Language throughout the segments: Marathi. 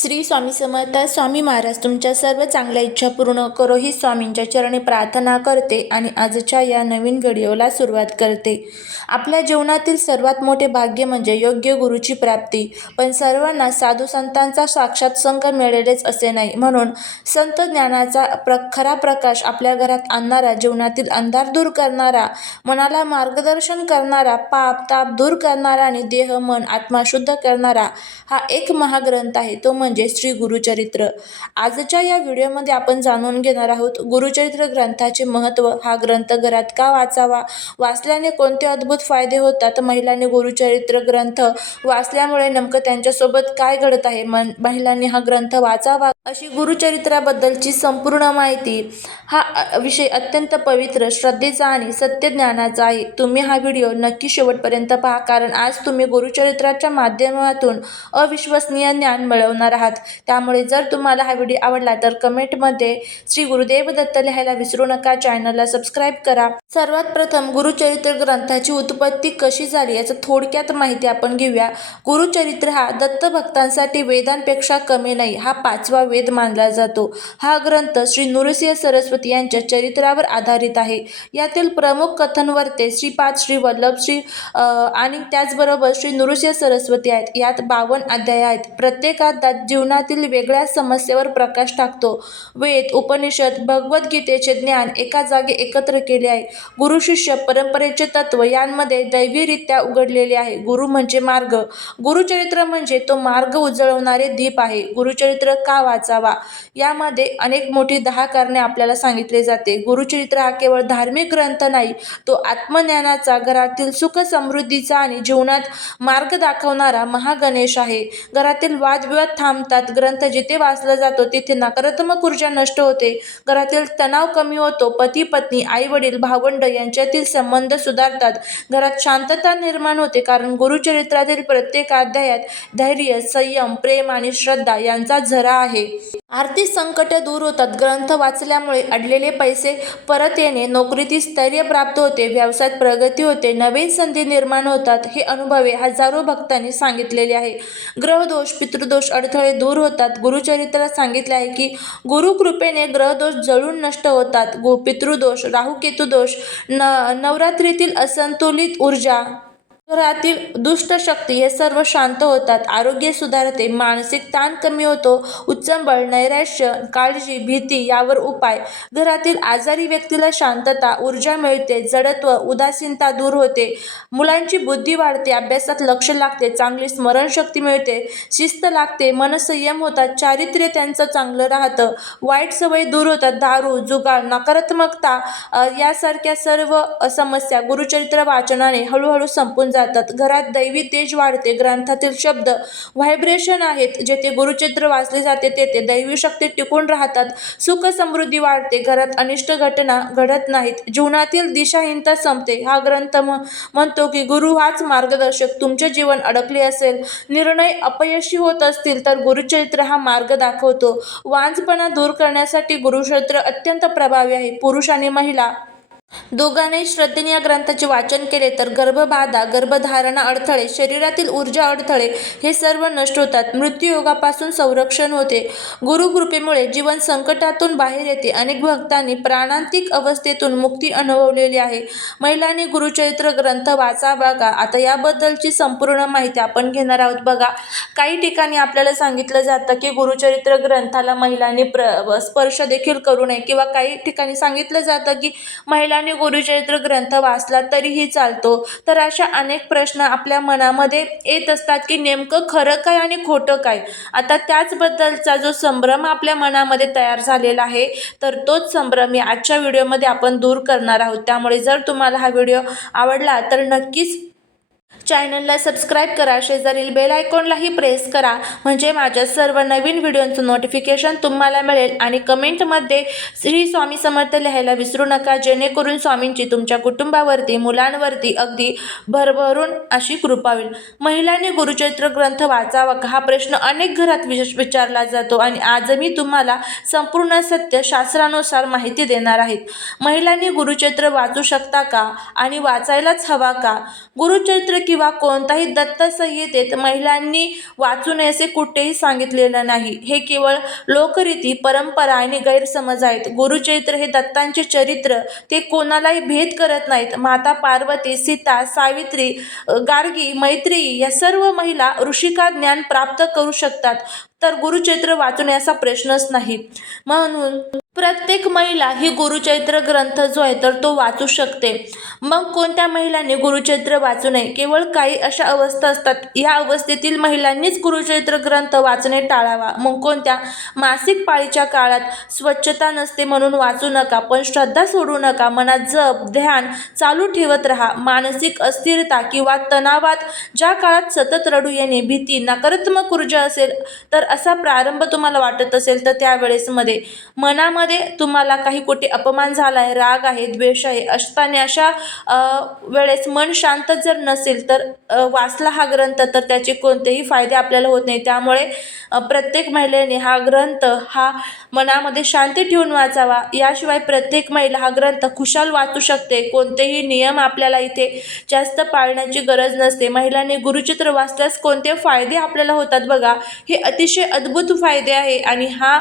श्री स्वामी समर्थ स्वामी महाराज तुमच्या सर्व चांगल्या इच्छा पूर्ण करो ही स्वामींच्या चरणी प्रार्थना करते आणि आजच्या या नवीन व्हिडिओला सुरुवात करते. आपल्या जीवनातील सर्वात मोठे भाग्य म्हणजे योग्य गुरुची प्राप्ती. पण सर्वांना साधू संतांचा साक्षात संघ मिळेलच असे नाही. म्हणून संत ज्ञानाचा प्र खरा प्रकाश आपल्या घरात आणणारा जीवनातील अंधार दूर करणारा मनाला मार्गदर्शन करणारा पाप ताप दूर करणारा आणि देह मन आत्मा शुद्ध करणारा हा एक महाग्रंथ आहे. तो म्हणजे म्हणजे श्री गुरुचरित्र. आजच्या या व्हिडिओमध्ये आपण जाणून घेणार आहोत गुरुचरित्र ग्रंथाचे महत्त्व. हा ग्रंथ घरात का वाचावा? वाचल्याने कोणते अद्भुत फायदे होतात? महिलांनी गुरुचरित्र ग्रंथ वाचल्यामुळे नेमकं त्यांच्यासोबत काय घडत आहे? मन महिलांनी हा ग्रंथ वाचावा? अशी गुरुचरित्राबद्दलची संपूर्ण माहिती हा विषय अत्यंत पवित्र श्रद्धेचा आणि सत्यज्ञानाचा आहे. तुम्ही हा व्हिडिओ नक्की शेवटपर्यंत पहा कारण आज तुम्ही गुरुचरित्राच्या माध्यमातून अविश्वसनीय ज्ञान मिळवणार आहात. त्यामुळे जर तुम्हाला हा व्हिडिओ आवडला तर कमेंटमध्ये श्री गुरुदेव दत्त लिहायला विसरू नका चॅनलला सबस्क्राईब करा. सर्वात प्रथम गुरुचरित्र ग्रंथाची उत्पत्ती कशी झाली याचं थोडक्यात माहिती आपण घेऊया. गुरुचरित्र हा दत्त भक्तांसाठी वेदांपेक्षा कमी नाही हा पाचवा वेद मानला जातो. हा ग्रंथ श्री नृसिंह सरस्वती यांच्या चरित्रावर आधारित आहे. यातील प्रमुख कथनवर्ते श्रीपाद श्री वल्लभ श्री आणि त्याचबरोबर श्री नृसिंह सरस्वती आहेत. यात बावन्न अध्याय आहेत. प्रत्येकात जीवनातील वेगळ्या समस्येवर प्रकाश टाकतो. वेद उपनिषद भगवद्गीतेचे ज्ञान एका जागी एकत्र केले आहे. गुरु शिष्य परंपरेचे तत्व यांमध्ये दैवीरित्या उघडलेले आहे. गुरु म्हणजे मार्ग. गुरुचरित्र म्हणजे तो मार्ग उजळवणारे दीप आहे. गुरुचरित्र का वाचावा. यामध्ये अनेक मोठी दहा कारणे आपल्याला सांगितले जाते. गुरुचरित्र हा केवळ धार्मिक ग्रंथ नाही तो आत्मज्ञानाचा घरातील सुख समृद्धीचा आणि जीवनात मार्ग दाखवणारा महागणेश आहे. घरातील वादविवाद थांबतात. ग्रंथ जिथे वाचला जातो तिथे नकारात्मक ऊर्जा नष्ट होते. घरातील तणाव कमी होतो. पती पत्नी आई वडील भावंड यांच्यातील संबंध सुधारतात. घरात शांतता निर्माण होते कारण गुरुचरित्रातील प्रत्येक अध्यायात धैर्य संयम प्रेम आणि श्रद्धा यांचा झरा आहे. आर्थिक संकट दूर होतात. ग्रंथ वाचल्यामुळे अडलेले पैसे परत येणे नोकरीतील स्थैर्य प्राप्त होते व्यवसायात प्रगती होते नवीन संधी निर्माण होतात हे अनुभवे हजारो भक्तांनी सांगितलेले आहे. ग्रहदोष पितृदोष अडथळे दूर होतात. गुरुचरित्रात सांगितले आहे की गुरुकृपेने ग्रहदोष जळून नष्ट होतात. गु पितृदोष राहुकेतुदोष न नवरात्रीतील असंतुलित ऊर्जा घरातील दुष्ट शक्ती हे सर्व शांत होतात. आरोग्य सुधारते मानसिक ताण कमी होतो उच्चंबळ नैराश्य काळजी भीती यावर उपाय. घरातील आजारी व्यक्तीला शांतता ऊर्जा मिळते जडत्व उदासीनता दूर होते. मुलांची बुद्धी वाढते अभ्यासात लक्ष लागते चांगली स्मरणशक्ती मिळते. शिस्त लागते मनसंयम होतात चारित्र्य त्यांचं चांगलं राहतं. वाईट सवयी दूर होतात दारू जुगार नकारात्मकता यासारख्या सर्व समस्या गुरुचरित्र वाचनाने हळूहळू संपून जातात जातात. घरात दैवी तेज वाढते. ग्रंथातील शब्द व्हायब्रेशन आहेत. जेथे गुरुचित्र वाचले जाते तेथे दैवी शक्ती टिकून राहतात. सुख समृद्धी वाढते. घरात अनिष्ट घटना घडत नाहीत. जीवनातील दिशाहीनता संपते. हा ग्रंथ म- म्हणतो की गुरु हाच मार्गदर्शक. तुमचे जीवन अडकले असेल निर्णय अपयशी होत असतील तर गुरुचरित्र हा मार्ग दाखवतो. वांजपणा दूर करण्यासाठी गुरुचरित्र अत्यंत प्रभावी आहे. पुरुष आणि महिला दोघांनाही श्रद्धेने या ग्रंथाचे वाचन केले तर गर्भबाधा गर्भधारणा अडथळे शरीरातील ऊर्जा अडथळे हे सर्व नष्ट होतात. मृत्यूयोगापासून संरक्षण होते. गुरुकृपेमुळे जीवन संकटातून बाहेर येते. अनेक भक्तांनी प्राणांतिक अवस्थेतून मुक्ती अनुभवलेली आहे. महिलांनी गुरुचरित्र ग्रंथ वाचा बघा आता याबद्दलची संपूर्ण माहिती आपण घेणार आहोत. बघा काही ठिकाणी आपल्याला सांगितलं जातं की गुरुचरित्र ग्रंथाला महिलांनी प्र स्पर्श देखील करू नये. किंवा काही ठिकाणी सांगितलं जातं की आणि गुरुचरित्र ग्रंथ वाचला तरीही चालतो. तर अशा अनेक प्रश्न आपल्या मनामध्ये येत असतात की नेमकं खरं काय आणि खोटं काय? आता त्याचबद्दलचा जो संभ्रम आपल्या मनामध्ये तयार झालेला आहे तर तोच संभ्रम या आजच्या व्हिडिओमध्ये आपण दूर करणार आहोत. त्यामुळे जर तुम्हाला हा व्हिडिओ आवडला तर नक्कीच चॅनलला सबस्क्राईब करा शेजारील बेल आयकॉनलाही प्रेस करा. म्हणजे माझ्या सर्व नवीन व्हिडिओंचं नोटिफिकेशन तुम्हाला मिळेल आणि कमेंटमध्ये श्री स्वामी समर्थ लिहायला विसरू नका जेणेकरून स्वामींची तुमच्या कुटुंबावरती मुलांवरती अगदी भरभरून अशी कृपा होईल. महिलांनी गुरुचरित्र ग्रंथ वाचावा का हा प्रश्न अनेक घरात विशेष विचारला जातो आणि आज मी तुम्हाला संपूर्ण सत्य शास्त्रानुसार माहिती देणार आहेत. महिलांनी गुरुचरित्र वाचू शकता का आणि वाचायलाच हवा का? गुरुचरित्र किंवा किंवा कोणताही दत्त संहितेत महिलांनी वाचू नये असे कुठेही सांगितलेलं नाही. हे केवळ लोकरीती परंपरा आणि गैरसमज आहेत. गुरुचरित्र हे दत्तांचे चरित्र. ते कोणालाही भेद करत नाहीत. माता पार्वती सीता सावित्री गार्गी मैत्रेयी या सर्व महिला ऋषिका ज्ञान प्राप्त करू शकतात. तर गुरुचरित्र वाचून असा प्रश्नच नाही. म्हणून प्रत्येक महिला ही गुरुचैत्र ग्रंथ जो आहे तर तो वाचू शकते. मग कोणत्या महिलांनी गुरुचैत्र वाचू नये? केवळ काही अशा अवस्था असतात. या अवस्थेतील महिलांनीच गुरुचैत्र ग्रंथ वाचणे टाळावा. मग कोणत्या? मासिक पाळीच्या काळात स्वच्छता नसते म्हणून वाचू नका पण श्रद्धा सोडू नका. मनात जप ध्यान चालू ठेवत राहा. मानसिक अस्थिरता किंवा तणावात ज्या काळात सतत रडू येणे भीती नकारात्मक ऊर्जा असेल तर असा प्रारंभ तुम्हाला वाटत असेल तर त्यावेळेस मध्ये मनामध्ये तुम्हाला काही कुठे अपमान झाला आहे राग आहे द्वेष आहे असताने अशा वेळेस मन शांत जर नसेल तर वाचला हा ग्रंथ तर त्याचे कोणतेही फायदे आपल्याला होत नाही त्यामुळे प्रत्येक महिलेने हा ग्रंथ हा मनामध्ये शांती ठेवून वाचावा. याशिवाय प्रत्येक महिला हा ग्रंथ खुशाल वाचू शकते. कोणतेही नियम आपल्याला इथे जास्त पाळण्याची गरज नसते. महिलांनी गुरुचित्र वाचल्यास कोणते फायदे आपल्याला होतात बघा. हे अतिशय अद्भुत फायदे आहे आणि हा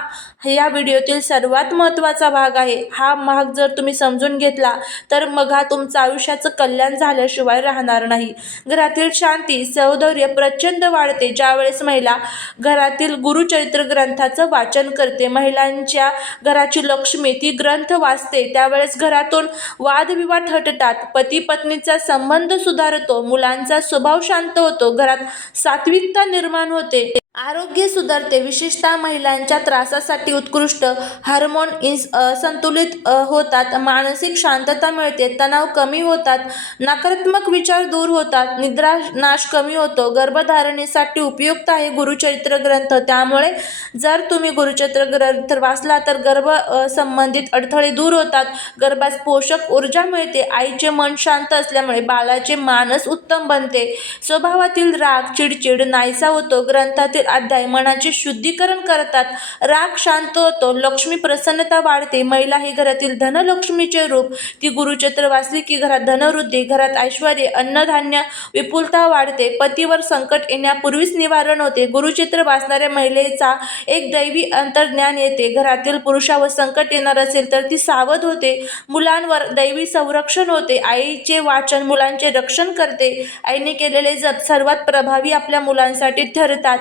या व्हिडिओतील सर्वात महत्त्वाचा भाग आहे. हा भाग जर तुम्ही समजून घेतला तर मग हा तुमचं आयुष्याचं कल्याण झाल्याशिवाय राहणार नाही. घरातील शांती सौंदर्य प्रचंड वाढते. ज्यावेळेस महिला घरातील गुरुचरित्र ग्रंथाचं वाचन करते महिलांच्या घराची लक्ष्मी ती ग्रंथ वाचते त्यावेळेस घरातून वादविवाद हटतात. पती पत्नीचा संबंध सुधारतो मुलांचा स्वभाव शांत होतो घरात सात्विकता निर्माण होते. आरोग्य सुधारते. विशेषतः महिलांच्या त्रासासाठी उत्कृष्ट हार्मोन इन्स संतुलित होतात. मानसिक शांतता मिळते. तणाव कमी होतात. नकारात्मक विचार दूर होतात. निद्रा नाश कमी होतो. गर्भधारणेसाठी उपयुक्त आहे गुरुचरित्र ग्रंथ. त्यामुळे जर तुम्ही गुरुचरित्र ग्रंथ वाचला तर गर्भ संबंधित अडथळे दूर होतात. गर्भास पोषक ऊर्जा मिळते. आईचे मन शांत असल्यामुळे बाळाचे मानस उत्तम बनते. स्वभावातील राग चिडचिड नाहीसा होतो. ग्रंथातील अध्याय मनाचे शुद्धीकरण करतात. राग शांत होतो. लक्ष्मी प्रसन्नता वाढते. महिला ही घरातील धनलक्ष्मीचे रूप. ती गुरुचत्र वाचली की घरात धनवृद्धी घरात ऐश्वर अन्नधान्य विपुलता वाढते. पतीवर संकट येण्यापूर्वीच निवारण होते. गुरुचित्र वाचणाऱ्या महिलेचा एक दैवी अंतर्ज्ञान येते. घरातील पुरुषावर संकट येणार असेल तर ती सावध होते. मुलांवर दैवी संरक्षण होते. आईचे वाचन मुलांचे रक्षण करते. आईने केलेले जप सर्वात प्रभावी आपल्या मुलांसाठी ठरतात.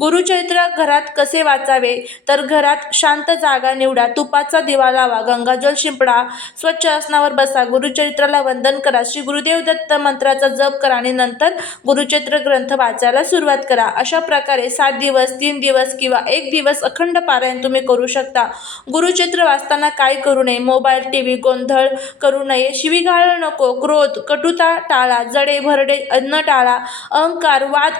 गुरुचरित्र घरात कसे वाचावे? तर घरात शांत जागा निवडा तुपाचा दिवा लावा गंगाजल शिंपडा स्वच्छ आसनावर बसा गुरुचरित्राला वंदन करा श्री गुरुदेव दत्त मंत्राचा जप करा आणि नंतर गुरुचरित्र ग्रंथ वाचायला सुरुवात करा. अशा प्रकारे सात दिवस तीन दिवस किंवा एक दिवस अखंड पारायण तुम्ही करू शकता. गुरुचित्र वाचताना काय करू नये? मोबाईल टी व्ही गोंधळ करू नये. शिवीगाळ नको. क्रोध कटुता टाळा जडे भरडे अन्न टाळा अहंकार वाद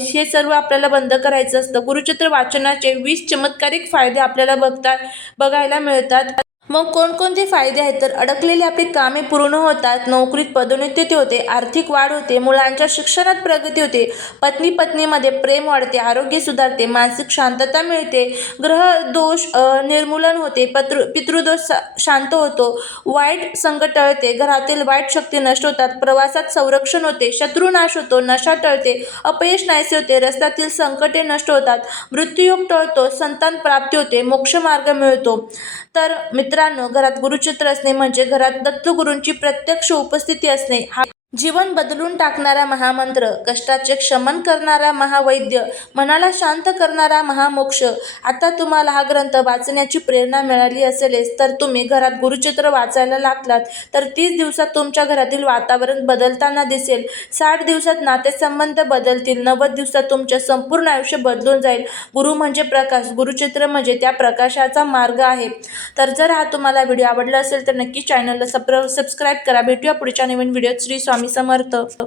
हे सर्व आपल्याला बंद करायचं असतं. गुरुचित्र वाचनाचे वीस चमत्कारिक फायदे आपल्याला बघता बघायला मिळतात. मग कोणकोणते फायदे आहेत? तर अडकलेली आपली कामे पूर्ण होतात नोकरीत पदोन्नती होते आर्थिक वाढ होते मुलांच्या शिक्षणात प्रगती होते पत्नी पत्नीमध्ये प्रेम वाढते आरोग्य सुधारते मानसिक शांतता मिळते ग्रह दोष निर्मूलन होते पत्र पितृदोष शांत होतो वाईट संकट टळते घरातील वाईट शक्ती नष्ट होतात प्रवासात संरक्षण होते शत्रुनाश होतो नशा टळते अपयश नाहीसे होते रस्त्यातील संकटे नष्ट होतात मृत्यूयोग टळतो संतान प्राप्ती होते मोक्षमार्ग मिळतो. तर मित्र मित्रांनो घरात गुरुचित्र असणे म्हणजे घरात दत्तगुरूंची प्रत्यक्ष उपस्थिती असणे हा जीवन बदलून टाकणारा महामंत्र कष्टाचे क्षमन करणारा महावैद्य मनाला शांत करणारा महामोक्ष आता तुम्हाला हा ग्रंथ वाचण्याची प्रेरणा मिळाली असेलच तर तुम्ही घरात गुरुचित्र वाचायला लागलात तर तीस दिवसात तुमच्या घरातील वातावरण बदलताना दिसेल. साठ दिवसात नातेसंबंध बदलतील नव्वद दिवसात तुमचे संपूर्ण आयुष्य बदलून जाईल. गुरु म्हणजे प्रकाश गुरुचित्र म्हणजे त्या प्रकाशाचा मार्ग आहे. तर जर हा तुम्हाला व्हिडिओ आवडला असेल तर नक्की चॅनलला सप्र सबस्क्राईब करा. भेटूया पुढच्या नवीन व्हिडिओत श्री स्वामी स्वामी समर्थ.